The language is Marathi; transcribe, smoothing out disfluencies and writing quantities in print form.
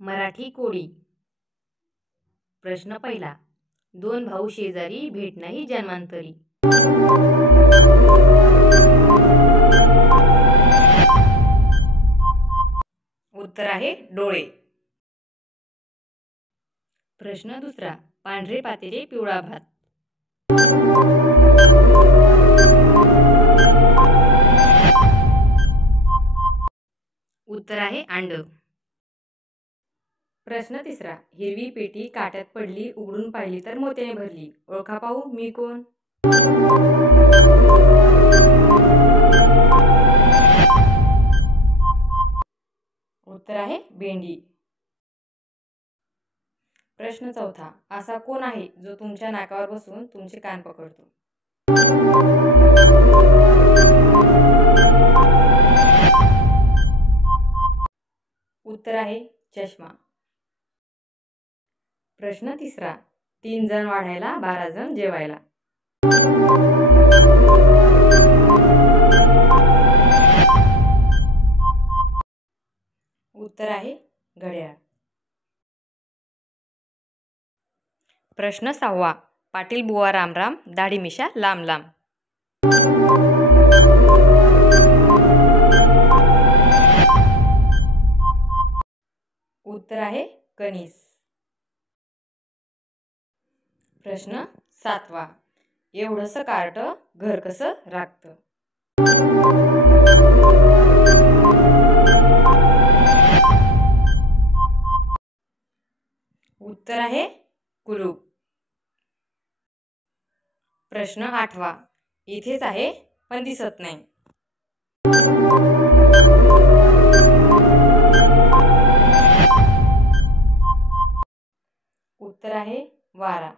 मराठी कोडी। प्रश्न पहिला, दोन भाऊ शेजारी भेट नाही जन्मांतरी। उत्तर आहे डोळे। प्रश्न दुसरा, पांढरे पातेले पिवळा भात। उत्तर आहे अंड। प्रश्न तिसरा, हिरवी पेटी काट्यात पडली, उघडून पाहिली तर मोत्याने भरली, ओळखा पाहू मी कोण? उत्तर आहे भेंडी। प्रश्न चौथा, असा कोण आहे जो तुमच्या नाकावर बसून तुमचे कान पकडतो? उत्तर आहे चष्मा। प्रश्न तिसरा, 3 जण वाढायला 12 जण जेवायला। उत्तर आहे घड्याळ। प्रश्न 6वा, पाटील बुवा राम राम, दाढी मिशा लांब लांब। उत्तर आहे कणीस। प्रश्न 7वा, एवढंसं कार्ट घर कसं राखतं? उत्तर आहे कुलूप। प्रश्न 8वा, इथेच आहे पण दिसत नाही। उत्तर आहे वारा।